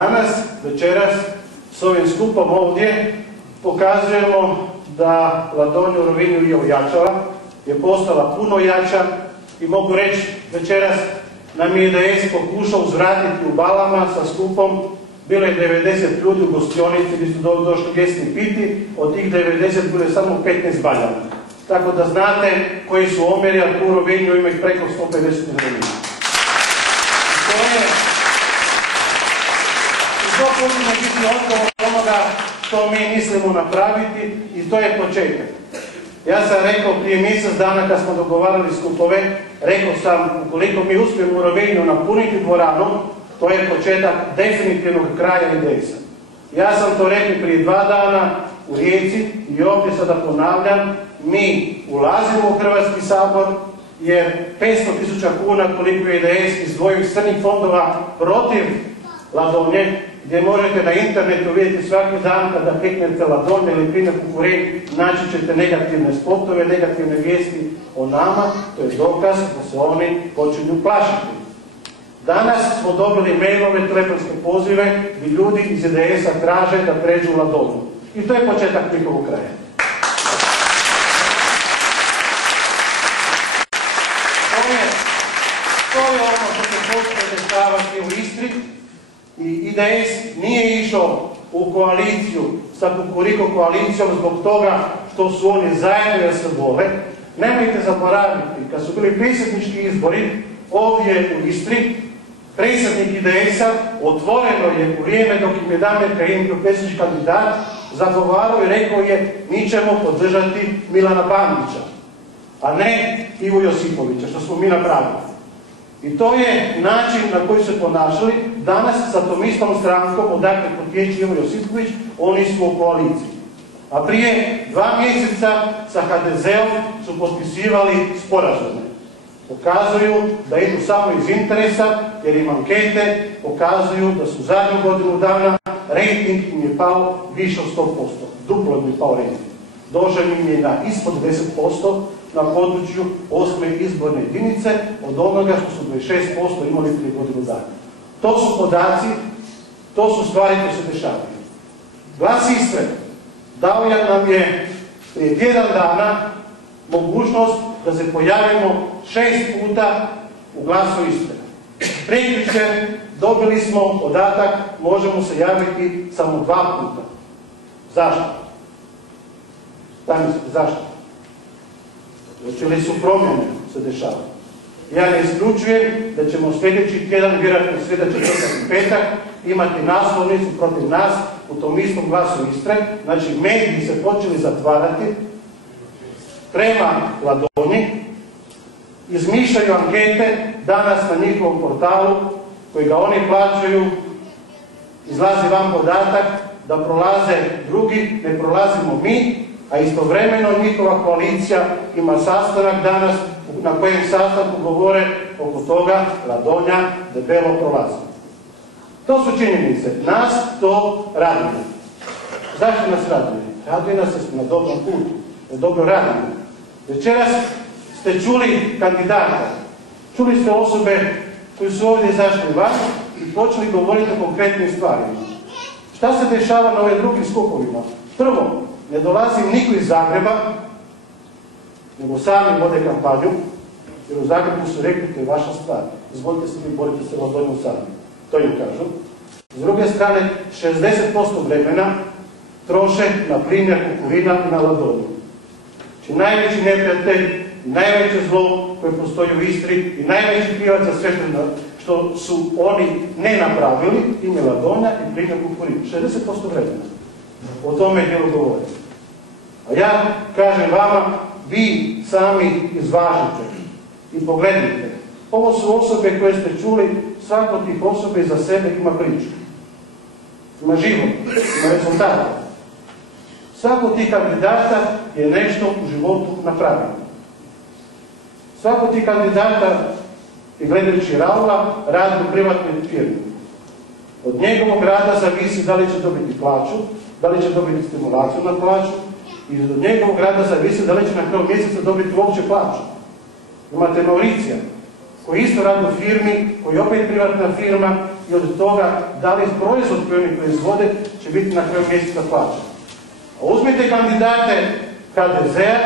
Danas, večeras, s ovim skupom ovdje pokazujemo da Ladonja u Rovinju je ojačala, je postala puno jača i mogu reći večeras nam je IDS pokušao uzvratiti u Balama sa skupom. Bilo je 90 ljudi u gostionici gdje su došli jesti piti, od tih 90 bilo je samo 15 Baljana. Tako da znate koji su omjeri, a u Rovinju ima ih preko 150 Rovinja. To počinje biti odgovor onoga što mi mislimo napraviti i to je početak. Ja sam rekao prije mjesec dana kad smo dogovarali skupove, rekao sam ukoliko mi uspijemo u Rovinju napuniti dvoranu, to je početak definitivnog kraja IDS-a. Ja sam to rekao prije 2 dana u Rijeci i ovdje sada ponavljam, mi ulazimo u Hrvatski sabor jer 500.000 kuna koliko je IDS izdvojio iz crnih fondova protiv Ladonje, gdje možete na internetu vidjeti svaki dan kada kliknete Ladonje ili Pina Kukurin, naći ćete negativne spotove, negativne vijesti o nama, to je dokaz da se oni počinju plašiti. Danas smo dobili mailove, telefonske pozive gdje ljudi iz IDS-a traže da pređu u Ladonju. I to je početak njihovog kraja. To je ono što se počne dešavati u Istri. I IDS nije išao u koaliciju sa Kukuriku koalicijom zbog toga što su oni zajedno jer se vole. Nemojte zaboraviti, kad su bili predsjednički izbori ovdje u Istri, predsjednik IDS-a otvoreno je u vrijeme dok im je Damir Kajin bio predsjednički kandidat, zagovarao i rekao je mi ćemo podržati Milana Bandića, a ne Ivu Josipovića, što smo mi napravili. I to je način na koji se ponašali. Danas sa tom istom strankom, odakle potječe Ivo Josipović, oni su u koaliciji. A prije 2 mjeseca sa HDZ-om su potpisivali sporazume. Pokazuju da idu samo iz interesa, jer im ankete pokazuju da su zadnju godinu dana rejting im je pao više od 100%. Duplo im je pao rejting. Došao im je na ispod 10% na području 8. izborne jedinice od onoga što su 26% imali prije godinu dana. To su podaci, to su stvari koje se dešavaju. Glas Istre dao nam je prije tjedan dana mogućnost da se pojavimo 6 puta u Glasu Istre. Prekjučer dobili smo podatak, možemo se javiti samo 2 puta. Zašto? Zašto? Ili su promjene se dešavaju. Ja ne isključujem da ćemo sljedeći tjedan, vjerojatno sljedeći četvrtak i petak, imati naslovnicu protiv nas u tom istom Glasu Istre. Znači, mediji se počeli zatvarati prema Ladonji, izmišljaju ankete danas na njihovom portalu koji ga oni plaćaju, izlazi vam podatak da prolaze drugi, ne prolazimo mi, a istovremeno njihova koalicija ima sastanak danas na kojem sastanku govore oko toga Ladonja debelo prolazi. To su činjenice. Nas to raduje. Zašto nas raduje? Raduje nas da smo na dobrom putu, da dobro radimo. Večeras ste čuli kandidata, čuli ste osobe koji su ovdje izašli van i počeli govoriti o konkretnim stvarima. Šta se dešava na ovim drugim skupovima? Prvo, ne dolazim niko iz Zagreba, nego sami vode kampanju, jer u Zagrebu su rekli to je vaša stvar. Izvolite se vi boriti se Ladonjom sami. To im kažu. S druge strane, 60% vremena troše na primjer Kukurina i na Ladonju. Znači najveći neprijatelj, najveće zlo koje postoji u Istri i najveći krivac za sve što su oni ne napravili, im je Ladonja i primjer Kukurin. 60% vremena. O tome je djelo govoriti. A ja kažem vama, vi sami izvažite i pogledajte. Ovo su osobe koje ste čuli, svako tih osobe iza sebe ima priču. Ima život, ima rezultate. Svako tih kandidata je nešto u životu napravio. Svako tih kandidata, i gledajući Raula, radi u privatnoj firmi. Od njegovog rada zavisi da li će dobiti plaću, da li će dobiti stimulaciju na plaću i od njegovog rada zavisi da li će na kraju mjeseca dobiti uopće plaću. Imate Mauricija, koji isto radi u firmi, koji je opet privatna firma i od toga da li proizvod koji oni proizvode će biti na kraju mjeseca plaćan. A uzmite kandidate HDZ-a,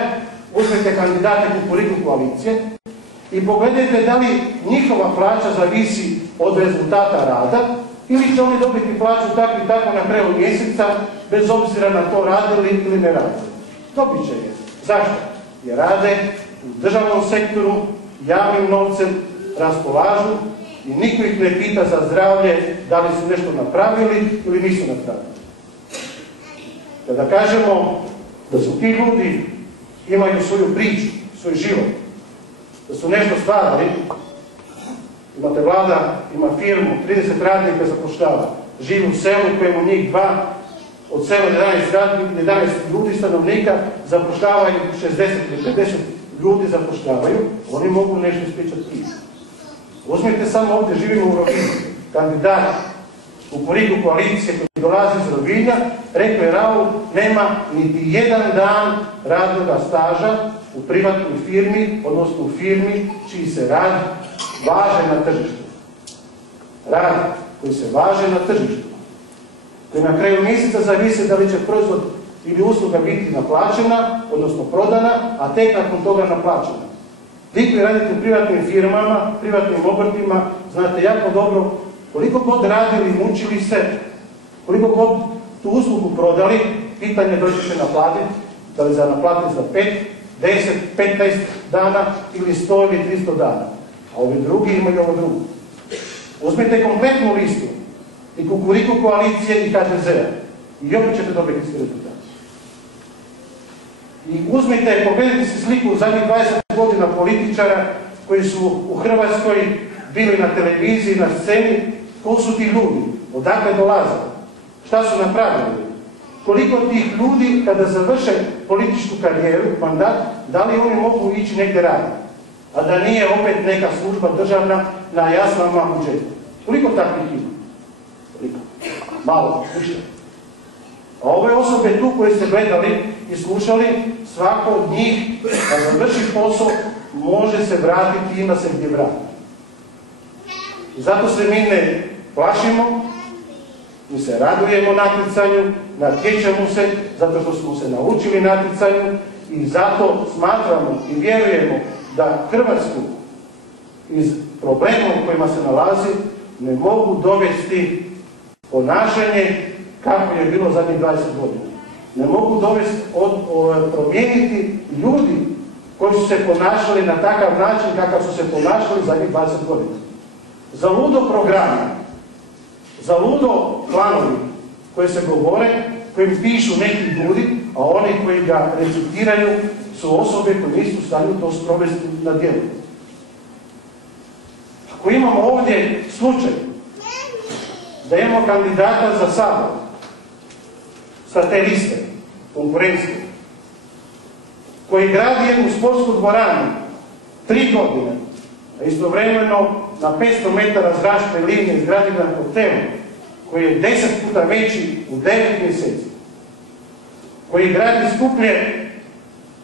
uzmite kandidate Kukuriku koalicije i pogledajte da li njihova plaća zavisi od rezultata rada ili će oni dobiti plaću tako i tako na kraju mjeseca bez obzira na to radili ili ne radili. Dobit će je. Zašto? Jer rade u državnom sektoru, javnim novcem, raspolažu i niko ih ne pita za zdravlje da li su nešto napravili ili nisu napravili. Kada kažemo da su ti ljudi imaju svoju priču, svoj život, da su nešto stvarali, imate vlada, ima firmu, 30 radnika zapošljava, živi u selu kojemu njih dva, od sela 11 ljudi stanovnika zapošljavaju 60 ili 50 ljudi zapošljavaju, oni mogu nešto ispričati priču. Uzmite samo ovdje, živimo u Rovinju, kandidat Kukuriku koalicije koji dolazi iz Rovinja, rekao je Raul, nema niti jedan dan radnoga staža u privatnoj firmi, odnosno u firmi čiji se rad važe na tržištu. Rad koji se važe na tržištu, koji na kraju mjeseca zavisi da li će proizvod ili usluga biti naplaćena, odnosno prodana, a tek nakon toga naplaćena. Vi koji radite u privatnim firmama, privatnim obrtima, znate jako dobro koliko god radili, mučili se, koliko god tu uslugu prodali, pitanje doći će naplatiti, da li za naplatiti za 5, 10, 15 dana ili 100 ili 300 dana. A ovi drugi imaju ovo drugo. Uzmite kompletnu listu i Kukuriku koalicije i HDZ-a i opet ćete dobiti isti rezultat. I uzmite, pogledajte si sliku u zadnjih 20 godina političara koji su u Hrvatskoj bili na televiziji, na sceni. Ko su ti ljudi? Odakle dolaze? Šta su napravili? Koliko tih ljudi kada završe političku karijeru, mandat, da li oni mogu ići negdje raditi? A da nije opet neka služba državna na jaslama budžetu. Koliko takvih ima? Koliko? Malo, ništa. A ove osobe tu koje ste gledali i slušali, svako od njih, kada završi posao, može se vratiti i ima se gdje vratiti. I zato se mi ne plašimo, mi se radujemo natjecanju, natječemo se, zato što smo se naučili natjecanju i zato smatramo i vjerujemo da Hrvatsku iz problema u kojima se nalazi ne mogu dovesti ponašanje kako je bilo zadnjih 20 godina. Ne mogu dovesti, promijeniti ljudi koji su se ponašali na takav način kakav su se ponašali zadnjih 20 godina. Zaludo programi, zaludo planovi koji se govore, kojim pišu neki ljudi, a oni koji ga recitiraju su osobe koje nisu u stanju to sprovesti na djelu. Ako imamo ovdje slučaj da imamo kandidata za Sabor sa te liste konkurencije, koji gradi jednu sportsku dvoranu 3 godine, a istovremeno na 500 metara zračne linije izgradi na hotelu koji je 10 puta veći u 9 mjeseci, koji gradi skuplje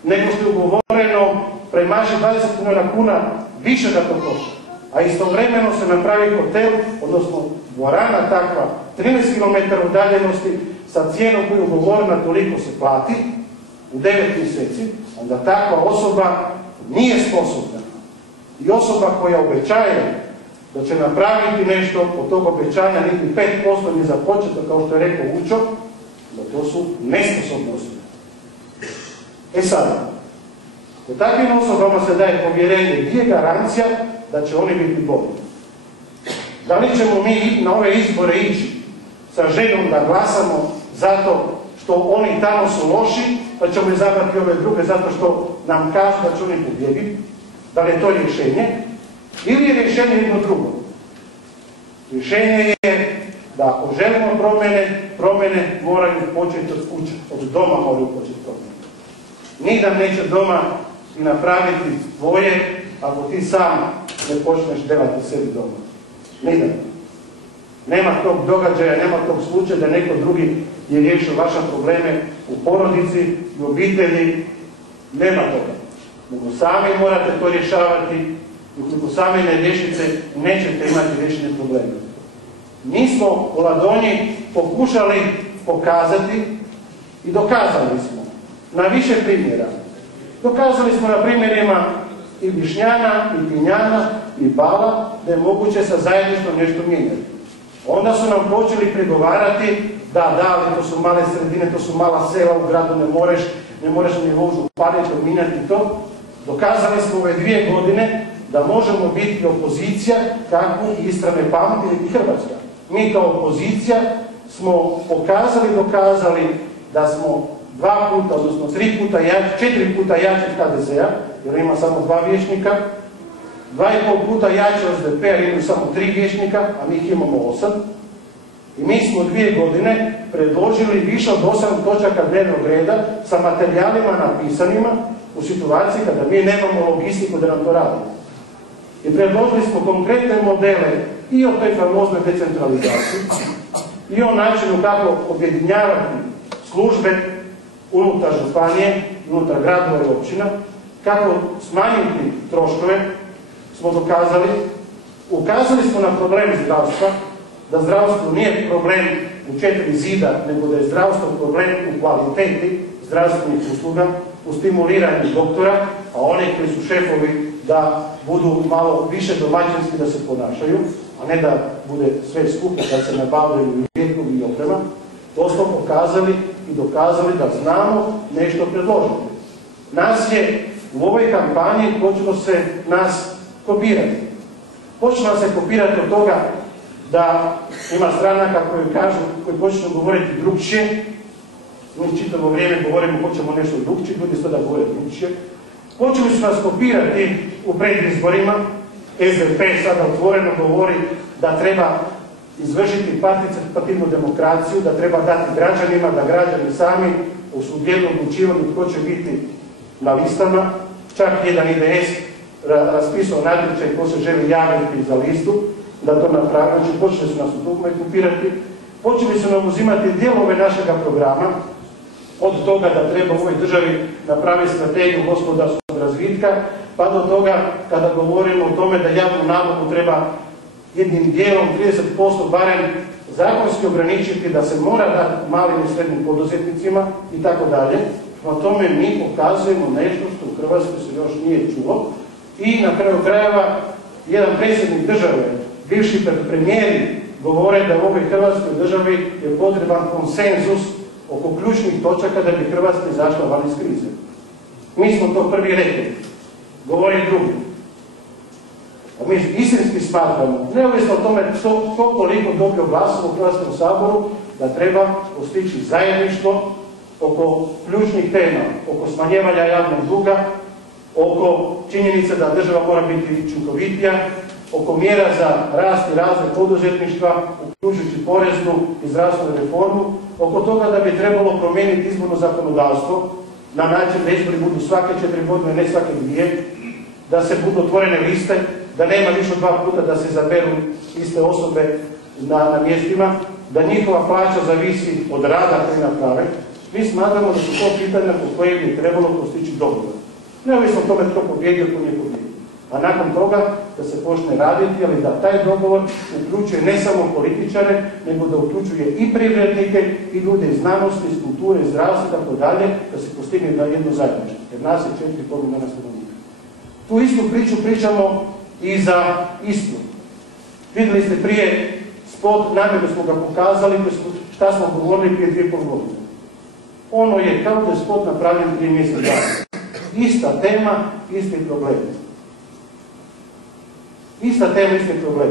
nego što je ugovoreno, premaši 20 milijuna kuna više da to košta, a istovremeno se napravi hotel, odnosno dvorana takva, 13 km udaljenosti sa cijenom koju je ugovorena toliko se plati u 9 mjeseci, onda takva osoba nije sposobna. I osoba koja obećaje da će napraviti nešto od tog obećanja, niti 5% nije započeto, kao što je rekao Učo, da to su nesposobne osobe. E sada, u takvim osobama se daje povjerenje, gdje je garancija da će oni biti bolji? Da li ćemo mi na ove izbore ići sa željom da glasamo zato što oni tamo su loši, pa ćemo izabrati ove druge zato što nam kažu da će oni pobijediti? Da li je to rješenje? Ili je rješenje jedno drugo? Rješenje je da ako želimo promjene moraju početi od kuće, od doma moraju početi promjene. Nijedam neće doma i napraviti tvoje ako ti sam ne počneš delati sebi doma. Nijedam. Nema tog događaja, nema tog slučaja da neko drugi je riješio vaše probleme u porodici i obitelji. Nema toga. Nego sami morate to rješavati ukoliko sami ne riješite, nećete imati riješene probleme. Mi smo u Ladonji pokušali pokazati i dokazali smo na više primjera. Dokazali smo na primjerima i Višnjana, i Pinjana, i Bala, da je moguće sa zajedništvom nešto mijenjati. Onda su nam počeli pregovarati da, ali to su male sredine, to su mala sela, u gradu ne možeš ni vožu županiju mijenjati to. Dokazali smo ove 2 godine da možemo biti opozicija kakvu Istra ne pamti i Hrvatska. Mi kao opozicija smo pokazali, dokazali da smo 2 puta, odnosno 3 puta jači, 4 puta jači od HDZ-a, jer ima samo 2 vijećnika, 2,5 puta jači od SDP-a, jer imaju samo 3 vijećnika, a mi ih imamo 8. I mi smo 2 godine predložili više od 8 točaka dnevnog reda sa materijalima napisanima u situaciji kada mi nemamo logistiku da nam to radimo. I predložili smo konkretne modele i o toj famoznoj decentralizaciji i o načinu kako objedinjavati službe unutar županije, unutar gradova i općina, kako smanjiti troškove, smo dokazali. Ukazali smo na problem zdravstva, da zdravstvo nije problem u 4 zida, nego da je zdravstvo problem u kvaliteti zdravstvenih usluga, u stimuliranju doktora, a oni koji su šefovi da budu malo više domaćinski da se ponašaju, a ne da bude sve skupo kad se nabavljaju i lijekovi i oprema. To smo pokazali i dokazali da znamo nešto predložiti. Nas je u ovoj kampanji počelo se nas kopirati. Počelo se kopirati od toga da ima stranaka koji počnu govoriti drugčije. Mi čitavo vrijeme govorimo hoćemo nešto drugčije, ljudi sada govore drugčije. Počeli su nas kopirati u predizborima. SDP sada otvoreno govori da treba izvršiti participativnu demokraciju, da treba dati građanima, da građani sami u sudjelu odlučivanju tko će biti na listama. Čak jedan IDS raspisao natječaj ko se želi javiti za listu, da to napravi. Znači, počeli su nas u tome kopirati. Počeli su nam uzimati dijelove našega programa, od toga da treba u ovoj državi napraviti strategiju gospodarskog razvitka, pa do toga kada govorimo o tome da javnu nabavu treba jednim dijelom 30% barem zakonski ograničiti, da se mora dati malim i srednjim poduzetnicima i tako dalje. Na tome mi pokazujemo nešto što u Hrvatskoj se još nije čulo. I na kraju krajeva jedan predsjednik države, bivši premijeri govore da u ovoj Hrvatskoj državi je potreban konsenzus oko ključnih točaka da bi Hrvatska izašla van iz krize. Mi smo to prvi rekli, govori drugi. A mi istinski smatramo, neovisno o tome tko koliko dobio glasova u Hrvatskom saboru, da treba postići zajedništvo oko ključnih tema, oko smanjevanja javnog duga, oko činjenice da država mora biti učinkovitija, oko mjera za rast i razvoj poduzetništva, uključujući poreznu i zdravstvenu reformu, oko toga da bi trebalo promijeniti izborno zakonodavstvo na način da izbori budu svake 4 godine, ne svake 2, da se budu otvorene liste, da nema više od 2 puta da se izaberu iste osobe na mjestima, da njihova plaća zavisi od rada koji naprave. Mi smatramo da su to pitanja po koje bi trebalo postići dogovor. Neovisno o tome tko pobjedio, tko nije pobjedio. A nakon toga da se počne raditi, ali da taj dogovor uključuje ne samo političare, nego da uključuje i privrednike, i ljude iz znanosti, iz kulture, iz zdravstva, tako dalje, da se postigne na jedno zajedništvo. Jer nas je 4,5 milijuna stanovnika. Tu istu priču pričamo i za Istru. Vidjeli ste prije spot, namjerno smo ga pokazali, šta smo govorili prije 2,5 godine. Ono je kao da je spot napravljen prije mjesec dana. Ista tema, isti problem. Ista tema, isti problem.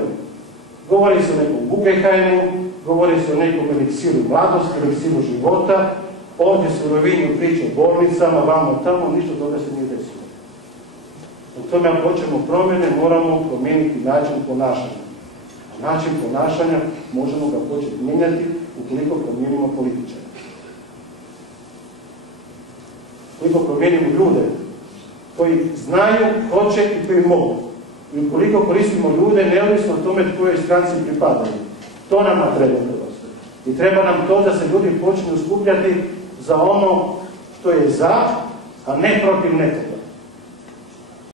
Govori se o nekom Guggenheimu, govori se o nekom eliksiru mladosti, eliksiru života, ovdje se u Rovinju priča o bolnicama, vamo tamo, ništa toga se nije desilo. U tome ako hoćemo promjene, moramo promijeniti način ponašanja. A način ponašanja možemo ga početi mijenjati ukoliko promijenimo političare. Ukoliko promijenimo ljude koji znaju, hoće i koji mogu. I ukoliko koristimo ljude, neovisno o tome kojoj stranci pripadaju. To nama treba u Hrvatskoj. I treba nam to da se ljudi počnu skupljati za ono što je za, a ne protiv nekoga.